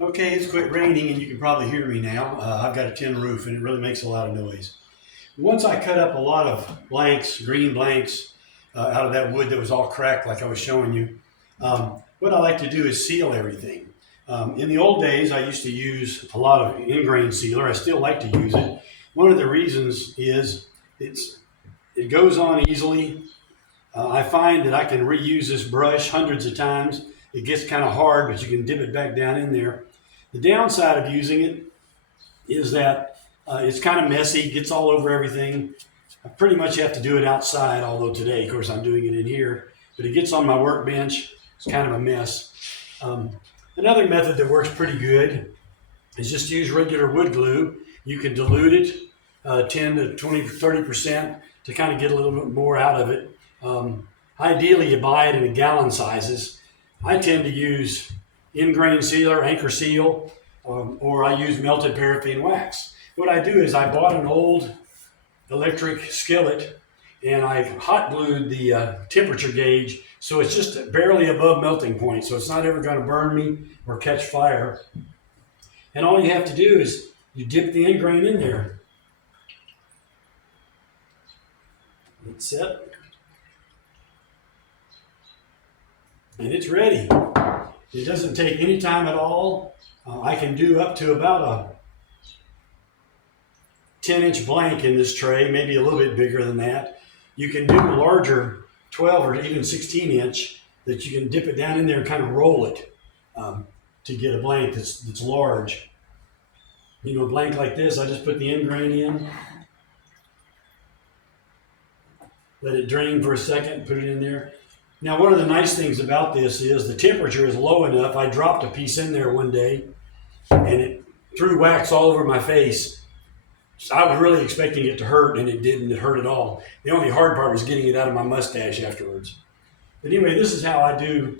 Okay, it's quit raining and you can probably hear me now. I've got a tin roof and it really makes a lot of noise. Once I cut up a lot of blanks, green blanks, out of that wood that was all cracked like I was showing you, what I like to do is seal everything. In the old days, I used to use a lot of ingrain sealer. I still like to use it. One of the reasons is it goes on easily. I find that I can reuse this brush hundreds of times. It gets kind of hard, but you can dip it back down in there. The downside of using it is that it's kind of messy, gets all over everything. I pretty much have to do it outside, although today, of course, I'm doing it in here. But it gets on my workbench. It's kind of a mess. Another method that works pretty good is just use regular wood glue. You can dilute it 10 to 20, 30% to kind of get a little bit more out of it. Ideally, you buy it in gallon sizes. I tend to use ingrain sealer, anchor seal, or I use melted paraffin wax. What I do is I bought an old electric skillet and I hot glued the temperature gauge so it's just barely above melting point, so it's not ever going to burn me or catch fire. And all you have to do is you dip the ingrain in there. That's it. And it's ready. It doesn't take any time at all. I can do up to about a 10-inch blank in this tray, maybe a little bit bigger than that. You can do larger 12 or even 16-inch that you can dip it down in there and kind of roll it to get a blank that's large. You know, a blank like this, I just put the ingrain in, let it drain for a second, put it in there. Now, one of the nice things about this is the temperature is low enough. I dropped a piece in there one day and it threw wax all over my face. So I was really expecting it to hurt and it didn't hurt at all. The only hard part was getting it out of my mustache afterwards. But anyway, this is how I do,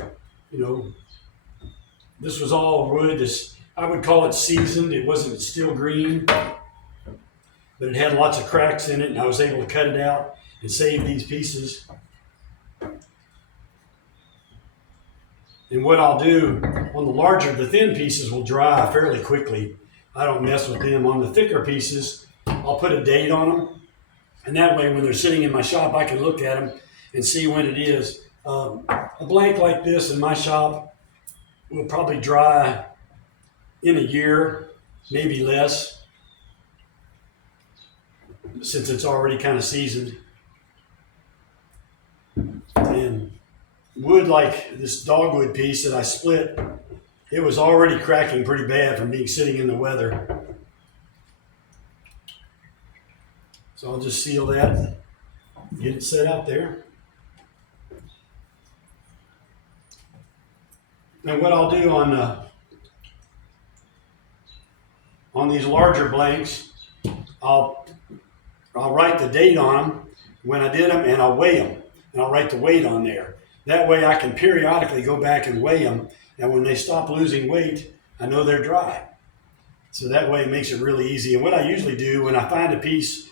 this was all wood. I would call it seasoned. It wasn't still green, but it had lots of cracks in it and I was able to cut it out and save these pieces. And what I'll do on the thin pieces will dry fairly quickly. I don't mess with them. On the thicker pieces, I'll put a date on them. And that way, when they're sitting in my shop, I can look at them and see when it is. A blank like this in my shop will probably dry in a year, maybe less, since it's already kind of seasoned. And wood like this dogwood piece that I split, it was already cracking pretty bad from being sitting in the weather. So I'll just seal that, get it set out there. And what I'll do on these larger blanks, I'll write the date on them when I did them and I'll weigh them and I'll write the weight on there. That way I can periodically go back and weigh them. And when they stop losing weight, I know they're dry. So that way it makes it really easy. And what I usually do when I find a piece,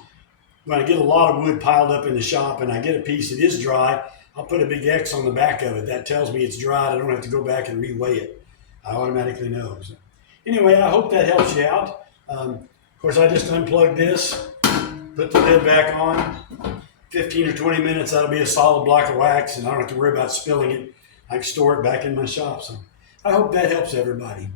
when I get a lot of wood piled up in the shop and I get a piece that is dry, I'll put a big X on the back of it. That tells me it's dry. I don't have to go back and reweigh it. I automatically know. So anyway, I hope that helps you out. Of course, I just unplugged this, put the lid back on. 15 or 20 minutes, that'll be a solid block of wax, and I don't have to worry about spilling it. I can store it back in my shop. So I hope that helps everybody.